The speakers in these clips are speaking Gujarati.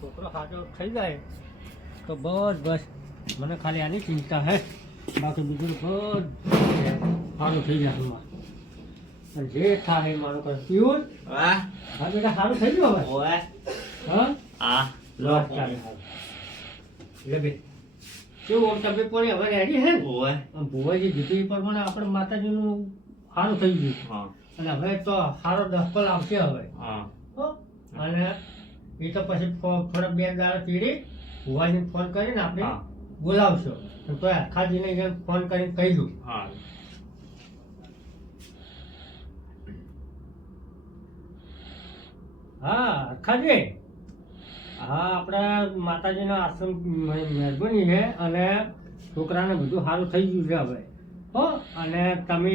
છોકરો સાચો થઈ જાય તો બસ મને ખાલી આની ચિંતા હે, બાકી બીજું બધું સારું થઈ જાય હાલમાં. અને જે થાય મારું કરે પીવું હા બેટા સારું થઈ ગયું હવે. હા લે બે કેવું આમ તબિયત પાણી હવે રેડી હે ને? ભુવાજી જીતું એ પ્રમાણે આપણે માતાજીનું સારું થઈ ગયું અને હવે તો સારો દખલ આવશે હવે. અને એ તો પછી થોડા 2 દાડા ચીડી ભુવાજીને ફોન કરીને આપણે બોલાવશો તો આખાજીને ફોન કરીને કહી દઉં. હા આખાજી, હા આપણા માતાજીનો આશ્રમ મહેરબાની છે અને છોકરાને બધું સારું થઈ ગયું છે હવે. હો અને તમે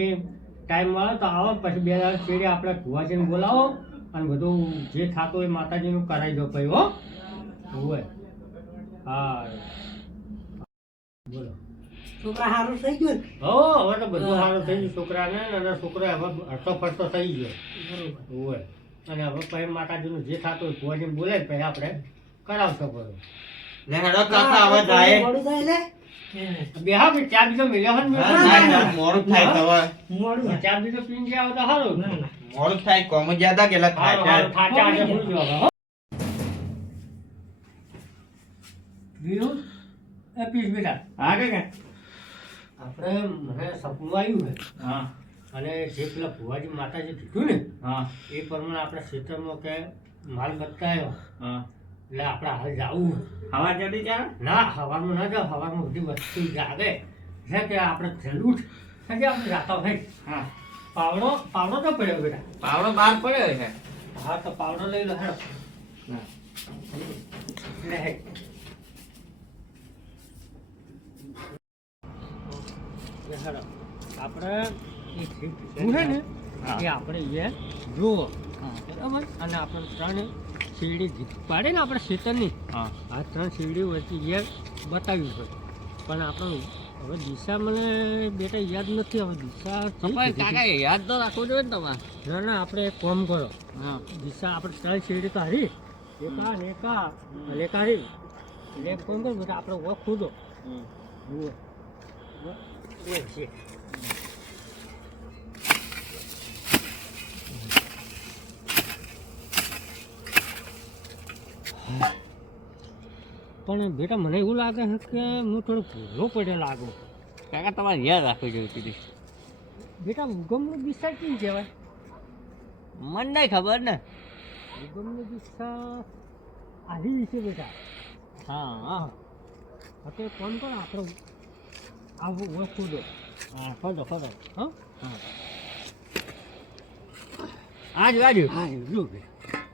ટાઈમ મળે તો આવો, પછી 2 દાડા ચીડી આપણે ભુવાજીને બોલાવો અને બધું જે થતું હોય માતાજીનું કરાવી દો પછી. હો હોય હા બોલો. છોકરા સારું થઈ ગયું? હો હવે તો બધું સારું થઈ ગયું છોકરાને, અને છોકરો હવે હરતો ફરતો થઈ ગયો. હોય અને હવે પછી માતાજીનું જે થતું હોય ભુવાજીને બોલાય પછી આપણે કરાવશો બધું. બેહા ભાઈ ચા બીજો મિલ્યો હોય ને મોડું થાય તો ચા બીજો પીને ગયા તો સારું. મોડું થાય કોમ જ્યાદા કેલા થાય આપણે મને સપનું આવ્યું છે અને જે પેલા ભુવાજી માતાજી કીધું ને એ પ્રમાણે આપણે ક્ષેત્રમાં કે માલ બતાવ્યો એટલે આપણે હાલ જવું. હવા જડી જા ના હવામાં ના જાવ, હવામાં બધી વસ્તુ જાગે છે કે આપણે જલ્લું છે આપણે જાતા ભાઈ. પાવડો તો પડ્યો બેટા, પાવડો બહાર પડ્યો છે. હા તો પાવડો લઈ લો હેડો. આપણે એ છે ને એ આપણે એ જુઓ બરાબર. અને આપણે 3 શેરડી પાડે ને આપણે ખેતરની, આ 3 શેરડી વચ્ચે એ બતાવ્યું છે પણ આપણે હવે દિશા મને બેટા યાદ નથી. હવે દિશા કાકા યાદ તો રાખવું જોઈએ ને તમારે. ના આપણે એક કામ કરો, દિશા આપણે 3 શેરડી તો હારી એકા ને એકા અને એક હારી એટલે એક કામ કરો બેટા આપણે વખ ખુદો જુઓ છે. પણ બેટા મને એવું લાગે છે કે હું થોડો ભૂલો પડ્યો લાગુ. કાકા તમારે યાદ રાખવું જોઈએ કીધી. બેટા ઉગમનો દિશા કેમ કહેવાય? મને નહીં ખબર ને. ઉગમની દિશા આવી વિશે બેટા. હા તો કોણ કરો આપણે આવું ઓળખું દો. ફોટો હા આજુ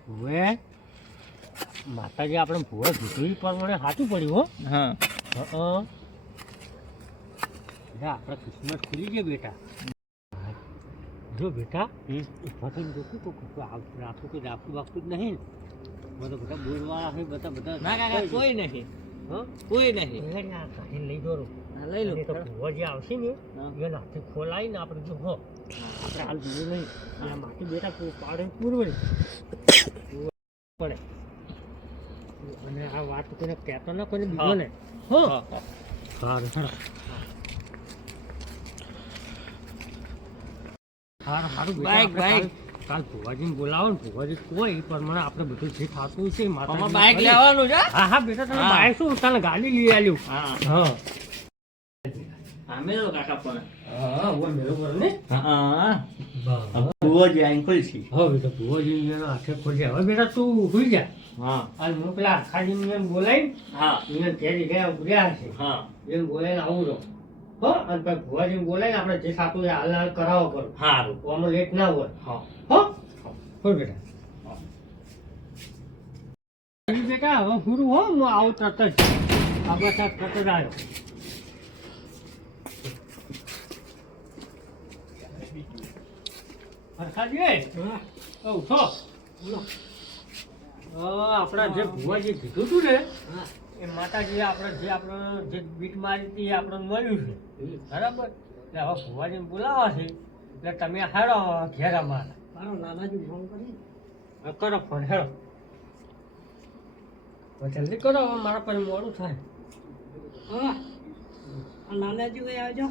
હવે માતાજી આપણે ભૂવા કીધું પ્રમાણે સાચું પડ્યું. હો આપણે કિસ્મત ખુલી ગઈ બેટા. જો બેટા ફસલ જોતું તો રાખું કોઈ રાખતું વાગતું જ નહીં. બધા બોલવાળા હોય બધા ના કાકા કોઈ નહીં. કોઈ નહીં. લઈ દોરો લઈ લો. ભૂવા જે આવશે ને એ નાથી ખોલાવીને આપણે જો હો આપણે હાલ જોયું નહીં અને માટી બેટા પાડે પૂરવડી પડે. અને આ વાત કોઈને કહેતો ના કોઈને બીજો ને. હો સારું કાલ ભુવાજીને બોલાવો ને ભુવાજી કોઈ પ્રમાણે આપણે બધું જે થતું છે બાઈક લેવાનું છે. હા બેટા તને બાઈક શું તને ગાડી લઈ આવ્યું. હા કાકા પણ બરોબર ને. ભુવાજી આઈ ખુલશી. હવે તો ભુવાજી હાથે ખોલશે. હવે બેટા તું સુઈ જા. અને હું પેલા આખાજીને બોલાવી એને ઘેરી ગયા ઉભર્યા હશે એને બોલાવીને આવું રહો. હો અને પછી ભુવાજીને બોલાવીને આપણે જે થતું હોય હાલ કરાવો કરો. સારું આમાં લેટ ના હોય. હો બેટા બેટા હવે પૂરું હો હું આવું તરત જ. આ બસ તરત જ આવ્યો. આપણા જે ભુવાજી કીધું હતું ને એ માતાજી આપણે જે બીટ મારી હતી એ આપણને મળ્યું છે બરાબર. એટલે હવે ભુવાજીને બોલાવા છે એટલે તમે હાડો ઘેરા મારા. નાનાજી ફોન કરી કરો ફોન હેડો. જલ્દી કરો હવે મારા પર મોડું થાય. હા આ લાલાજી ભાઈ આવજો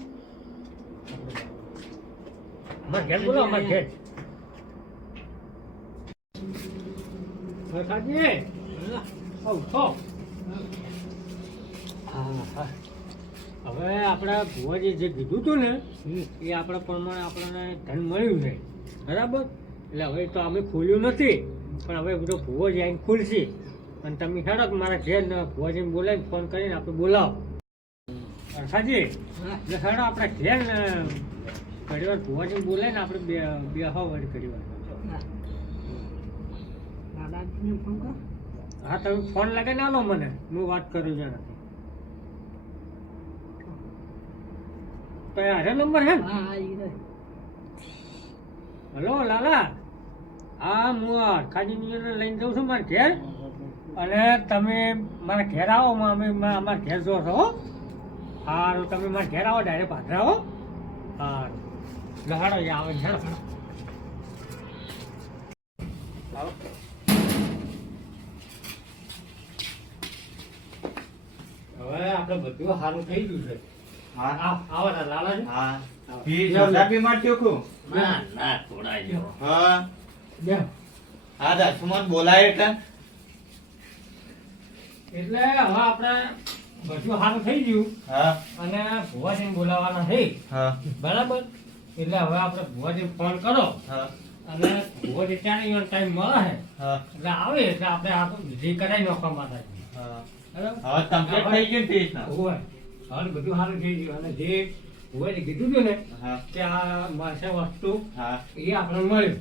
અમારે ઘેર બોલો, અમારે ઘેર. કાકાજી, ઉઠો. હા. હવે આપણા ભુવાજી જે કીધું હતું ને એ આપણા પ્રમાણે આપણને ધન મળ્યું છે, બરાબર. એટલે હવે તો અમે ખોલ્યું નથી, પણ હવે બધો ભુવાજી આવીને ખુલશે. અને તમે હેડો કે મારા ઘેર ને ભુવાજીને બોલાવીને ફોન કરીને આપણે બોલાવો. અરસાજી, એટલે હેડો આપણા ઘેર ને ઘડી વાર ભુવાજીને બોલાવીને આપણે બે હો વળી ઘડી વાર. લાલાજીને ફોન કરો. હા, તમે ફોન લગાવીને આલો મને, હું વાત કરું છું એનાથી. તો એ હારે નંબર હે ને? હા હા ઈ રહે. હલો લાલા, હા હું અરખાજીને લઈને જાઉં છું મારા ઘેર, અને તમે મારા ઘેર આવો, અમે અમારા ઘેર જો છો. સારું, તમે મારા ઘેર આવો, ડાયરેક્ટ પાછળ આવો. હા લહાડો આવે હેડો. આવો. હવે આપણે બધું સારું થઈ ગયું છે. હા આવો ને લાલાજી. હા ફી સોદા બીમાર થયો કુ ના થોડા જેવો. હા બે હા દસમન બોલાય એટલે હવે આપણે બધું સારું થઈ ગયું, હા અને ભુવાજીને બોલાવવાના છે, હા બરાબર. એટલે હવે આપણે ભુવાજીને ફોન કરો, હા અને ભુવાજી ત્યારે ટાઈમ મળે છે હા એટલે આવે એટલે આપણે આ વિધિ કરાવી નાખવા માતાજી, હા બરાબર. હવે કમ્પ્લીટ થઈ ગયું ફીસ ના હોય હવે બધું સારું થઈ ગયું, અને જે ભુવાજી કીધું હતું ને હા કે આ મળશે વસ્તુ હા એ આપણે મળ્યું,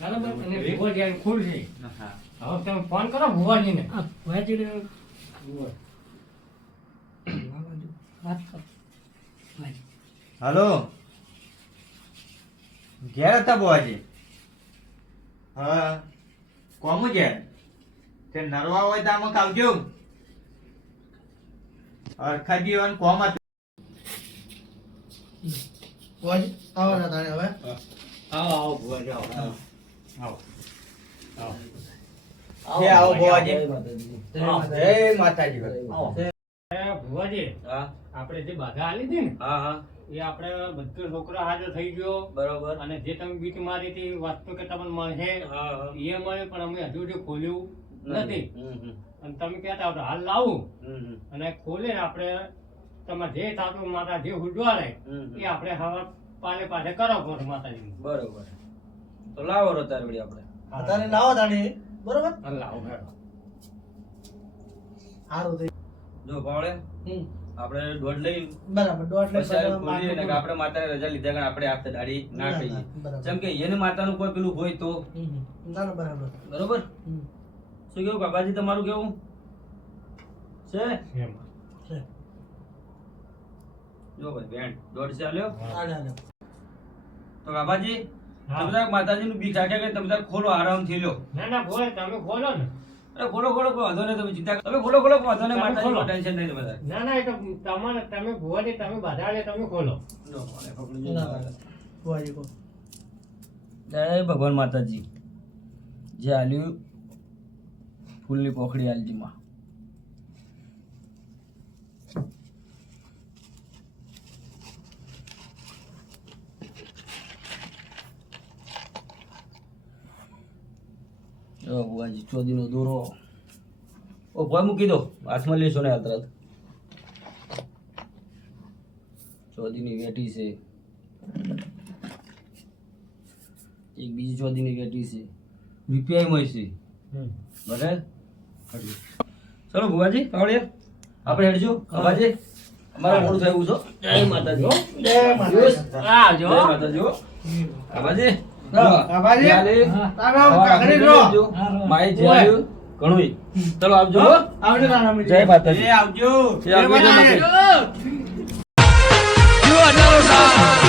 બરાબર. અને ભુવાજી આવીને ખુલશે. હા હવે તમે ફોન કરો ભુવાજીને. આ ભુવાજીને વાત કરો. ભુવાજી. હલો ઘેર હતા બુઆજી? હા કોમ ઘેર તે નરવા હોય તો આમાં આવજો. અરખાજી અને કોમ હતું. બુઆજી આવો ને તારે હવે આવો ભુવાજી આવો. આવો જે આવો બુઆજી. જય માતાજી. ભુવાજી, હા આપણે જે બાધા આલી હતી ને હા હા એ આપણે બધો છોકરો હાજર થઈ ગયો, બરોબર. અને જે તમે બીટ મારી હતી વાસ્તુ કે તમને મળશે હા હા એ મળે, પણ અમે હજુ સુધી ખોલ્યું નથી. હમ અને તમે કહેતા હતા હાલ લાવું, હમ અને ખોલીને આપણે તમારે જે થતું માતા જે ઉજવાડે એ આપણે હવે પાલે પાછે કરો કોઠ માતાજી. બરોબર તો લાવો રોતાર વળી આપણે તારે લાવો તાણી બરોબર લાવો હેડો. સારું થઈ જો ભાવડે આપણે દોઢ લઈ બરાબર દોઢ લાખ પછી રૂપિયા ખોલીએ ને કે માથું આપણે માતાને રજા લીધા કારણ આપણે આપતે દાડી ના કહીએ બરાબર. જેમ કે એને માતાનું કોઈ પેલું હોય તો ના ના બરાબર બરોબર. શું કેવું બાબાજી તમારું કેવું છે? એમ. છે જો ભાઈ બેન દોઢ છે આલ્યો આલે આલે તો બાબાજી હા. તમે તાર માતાજીનું બીક રાખ્યા કે તમે તાર ખોલો આરામથી લ્યો. ના ના ભોય તમે ખોલો ને. અરે ખોલો ખોલો કોઈ વાંધો નહીં, તમે ચિંતા તમે ખોલો ખોલો કોઈ વાંધો નહીં, તમે માતાજી ખોલો. ટેન્શન નહીં તમે તાર. ના ના એ તો તમારે તમે ભુવાજી તમે બાધા લે તમે ખોલો. જો મને પકડી ના જો. ના બુઆજી કો જય ભગવાન માતાજી. જે આલ્યું ફૂલની પોખડી આલજી માં. જો બુઆજી ચોદીનો દોરો ઓ ભોય મૂકી દો, હાથમાં લેશો ને તરત. ચોદીની વેટી છે, એક બીજી ચોદીની વેટી છે, રૂપિયા મળશે. બરાબર ચલો ભુવાજી પાવડિયા આપણે હેડજો. બાબાજી અમારે મોડું થયું છો. જય માતાજી હો. જય માતાજી આવજો. જય માતાજી હો. બાબાજી બાબાજી. ચાલે. રામ કાકડી રો માઈ જે આવ્યું ઘણું. ચલો આવજો હો. આવજો રામ જય માતાજી. આવજો. જય માતાજી. માતાજી.